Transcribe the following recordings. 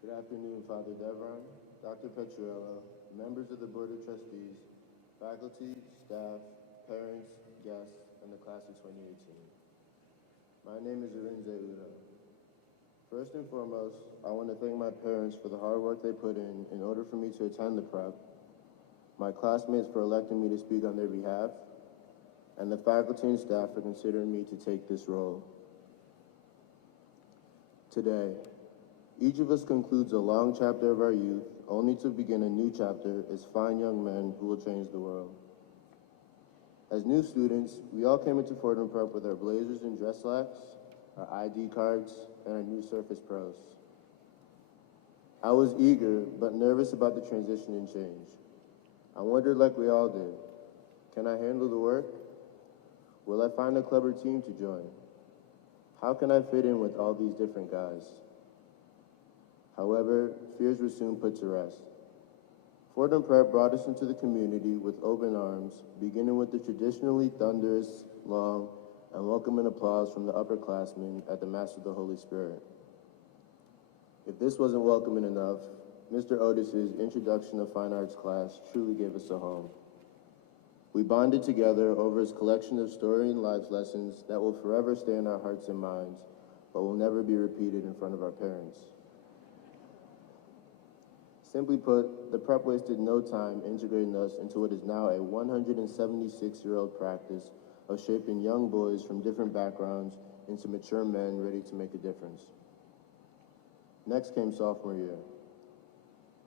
Good afternoon, Father Devron, Dr. Petruella, members of the Board of Trustees, faculty, staff, parents, guests, and the class of 2018. My name is Arinze Uddoh. First and foremost, I want to thank my parents for the hard work they put in order for me to attend the prep, my classmates for electing me to speak on their behalf, and the faculty and staff for considering me to take this role. Today, each of us concludes a long chapter of our youth, only to begin a new chapter as fine young men who will change the world. As new students, we all came into Fordham Prep with our blazers and dress slacks, our ID cards, and our new Surface Pros. I was eager, but nervous about the transition and change. I wondered, like we all did, can I handle the work? Will I find a clever team to join? How can I fit in with all these different guys? However, fears were soon put to rest. Fordham Prep brought us into the community with open arms, beginning with the traditionally thunderous, long, and welcoming applause from the upperclassmen at the Mass of the Holy Spirit. If this wasn't welcoming enough, Mr. Otis's Introduction to Fine Arts class truly gave us a home. We bonded together over his collection of story and life lessons that will forever stay in our hearts and minds, but will never be repeated in front of our parents. Simply put, the prep wasted no time integrating us into what is now a 176-year-old practice of shaping young boys from different backgrounds into mature men ready to make a difference. Next came sophomore year.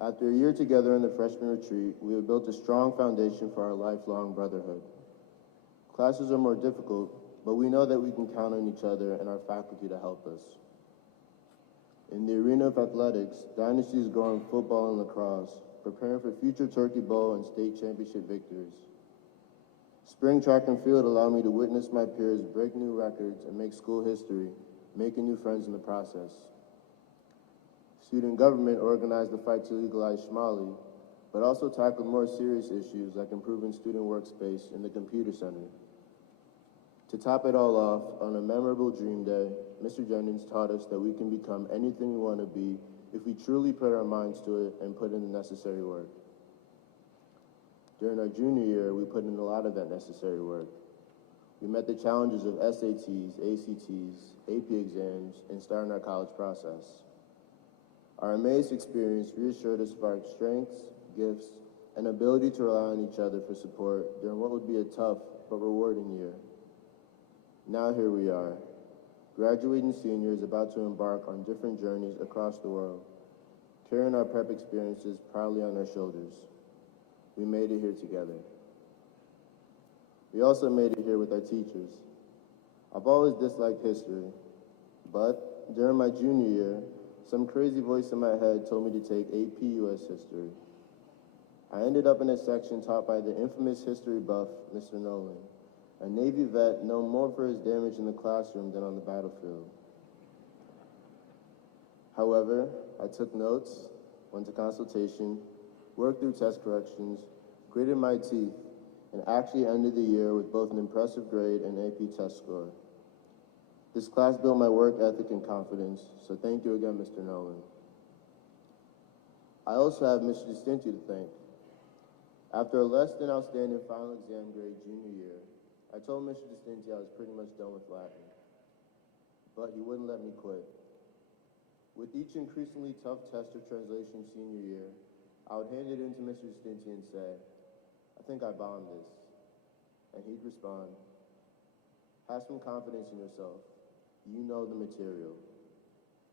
After a year together in the freshman retreat, we have built a strong foundation for our lifelong brotherhood. Classes are more difficult, but we know that we can count on each other and our faculty to help us. In the arena of athletics, dynasties grow in football and lacrosse, preparing for future Turkey Bowl and state championship victories. Spring track and field allow me to witness my peers break new records and make school history, making new friends in the process. Student government organized the fight to legalize Shmali, but also tackled more serious issues like improving student workspace in the computer center. To top it all off, on a memorable dream day, Mr. Jennings taught us that we can become anything we want to be if we truly put our minds to it and put in the necessary work. During our junior year, we put in a lot of that necessary work. We met the challenges of SATs, ACTs, AP exams, and starting our college process. Our amazed experience reassured us of our strengths, gifts, and ability to rely on each other for support during what would be a tough but rewarding year. Now here we are, graduating seniors about to embark on different journeys across the world, carrying our prep experiences proudly on our shoulders. We made it here together. We also made it here with our teachers. I've always disliked history, but during my junior year, some crazy voice in my head told me to take AP US History. I ended up in a section taught by the infamous history buff, Mr. Nolan, a Navy vet known more for his damage in the classroom than on the battlefield. However, I took notes, went to consultation, worked through test corrections, gritted my teeth, and actually ended the year with both an impressive grade and AP test score. This class built my work ethic and confidence, so thank you again, Mr. Nolan. I also have Mr. Distinti to thank. After a less than outstanding final exam grade junior year, I told Mr. Distinti I was pretty much done with Latin, but he wouldn't let me quit. With each increasingly tough test or translation senior year, I would hand it in to Mr. Distinti and say, I think I bombed this. And he'd respond, have some confidence in yourself. You know the material.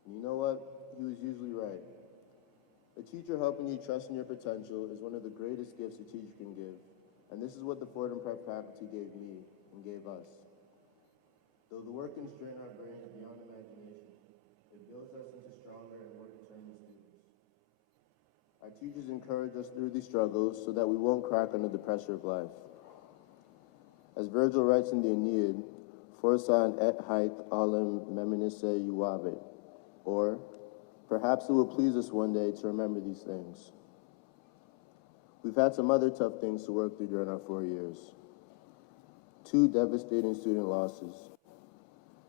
And you know what? He was usually right. A teacher helping you trust in your potential is one of the greatest gifts a teacher can give. And this is what the Fordham Prep faculty gave me and gave us. Though the work can strain our brains beyond imagination, it builds us into stronger and more determined students. Our teachers encourage us through these struggles so that we won't crack under the pressure of life. As Virgil writes in the Aeneid, Forsan et haec alem meminisse juvabit, or perhaps it will please us one day to remember these things. We've had some other tough things to work through during our 4 years. 2 devastating student losses,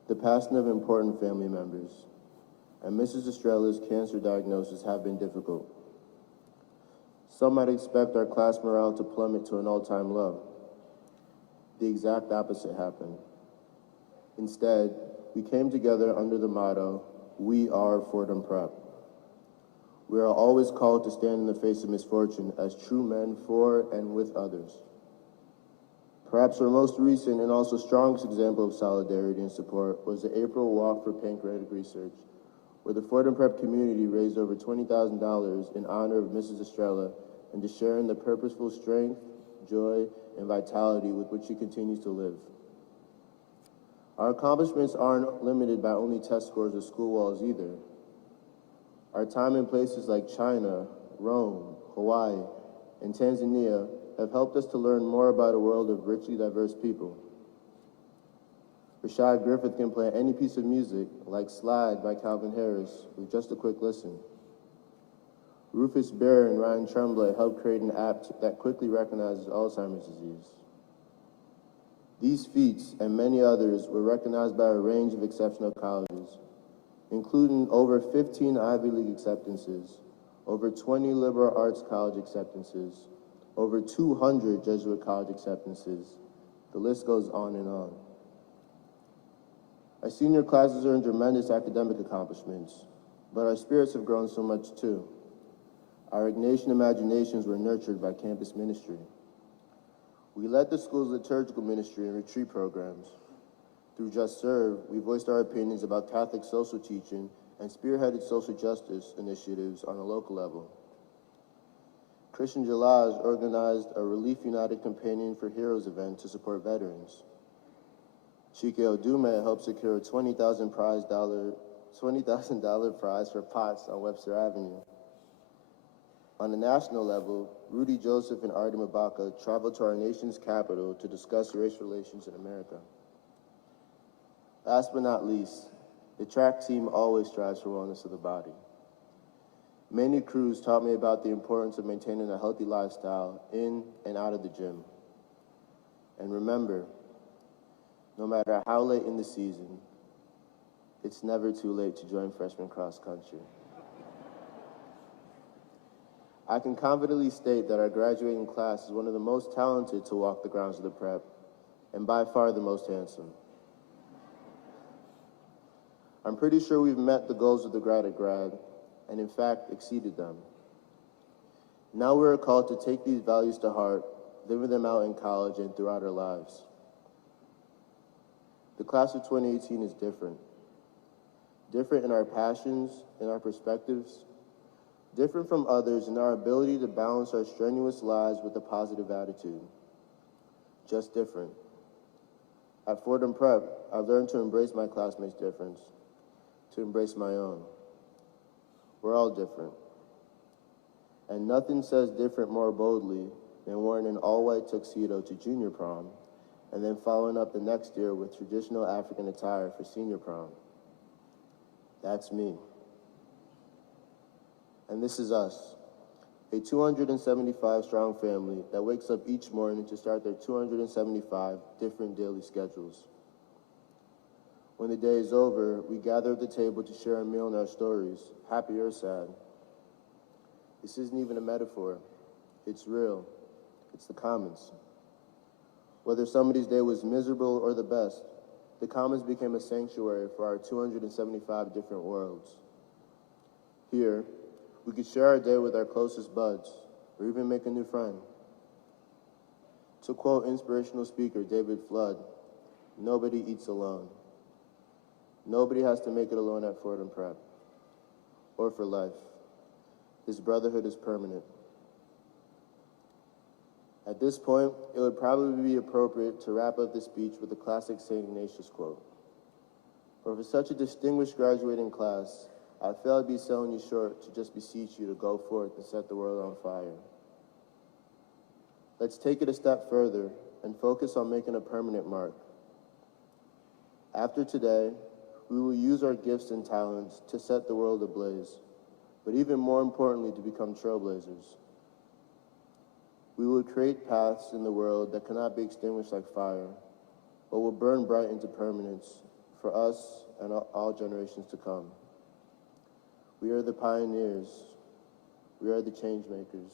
the passing of important family members, and Mrs. Estrella's cancer diagnosis have been difficult. Some might expect our class morale to plummet to an all-time low. The exact opposite happened. Instead, we came together under the motto, "We are Fordham Prep." We are always called to stand in the face of misfortune as true men for and with others. Perhaps our most recent and also strongest example of solidarity and support was the April Walk for Pancreatic Research, where the Fordham Prep community raised over $20,000 in honor of Mrs. Estrella and to share in the purposeful strength, joy, and vitality with which she continues to live. Our accomplishments aren't limited by only test scores or school walls either. Our time in places like China, Rome, Hawaii, and Tanzania have helped us to learn more about a world of richly diverse people. Rashad Griffith can play any piece of music, like Slide by Calvin Harris, with just a quick listen. Rufus Bear and Ryan Tremblay helped create an app that quickly recognizes Alzheimer's disease. These feats and many others were recognized by a range of exceptional colleges, including over 15 Ivy League acceptances, over 20 liberal arts college acceptances, over 200 Jesuit college acceptances. The list goes on and on. Our senior classes earned tremendous academic accomplishments, but our spirits have grown so much too. Our Ignatian imaginations were nurtured by campus ministry. We led the school's liturgical ministry and retreat programs. Through Just Serve, we voiced our opinions about Catholic social teaching and spearheaded social justice initiatives on a local level. Christian Jalaj organized a Relief United Companion for Heroes event to support veterans. Chike Odume helped secure a $20,000 prize for pots on Webster Avenue. On the national level, Rudy Joseph and Artie Mabaka traveled to our nation's capital to discuss race relations in America. Last but not least, the track team always strives for wellness of the body. Many crews taught me about the importance of maintaining a healthy lifestyle in and out of the gym. And remember, no matter how late in the season, it's never too late to join freshman cross country. I can confidently state that our graduating class is one of the most talented to walk the grounds of the prep, and by far the most handsome. I'm pretty sure we've met the goals of the grad, and in fact, exceeded them. Now we are called to take these values to heart, living them out in college and throughout our lives. The class of 2018 is different. Different in our passions, in our perspectives, different from others in our ability to balance our strenuous lives with a positive attitude. Just different. At Fordham Prep, I've learned to embrace my classmates' difference, to embrace my own. We're all different. And nothing says different more boldly than wearing an all-white tuxedo to junior prom, and then following up the next year with traditional African attire for senior prom. That's me. And this is us, a 275-strong family that wakes up each morning to start their 275 different daily schedules. When the day is over, we gather at the table to share a meal and our stories, happy or sad. This isn't even a metaphor. It's real. It's the Commons. Whether somebody's day was miserable or the best, the Commons became a sanctuary for our 275 different worlds. Here, we could share our day with our closest buds, or even make a new friend. To quote inspirational speaker David Flood, nobody eats alone. Nobody has to make it alone at Fordham Prep, or for life. This brotherhood is permanent. At this point, it would probably be appropriate to wrap up this speech with a classic St. Ignatius quote. For such a distinguished graduating class, I feel I'd be selling you short to just beseech you to go forth and set the world on fire. Let's take it a step further and focus on making a permanent mark. After today, we will use our gifts and talents to set the world ablaze, but even more importantly, to become trailblazers. We will create paths in the world that cannot be extinguished like fire, but will burn bright into permanence for us and all generations to come. We are the pioneers. We are the change makers.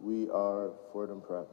We are Fordham Prep.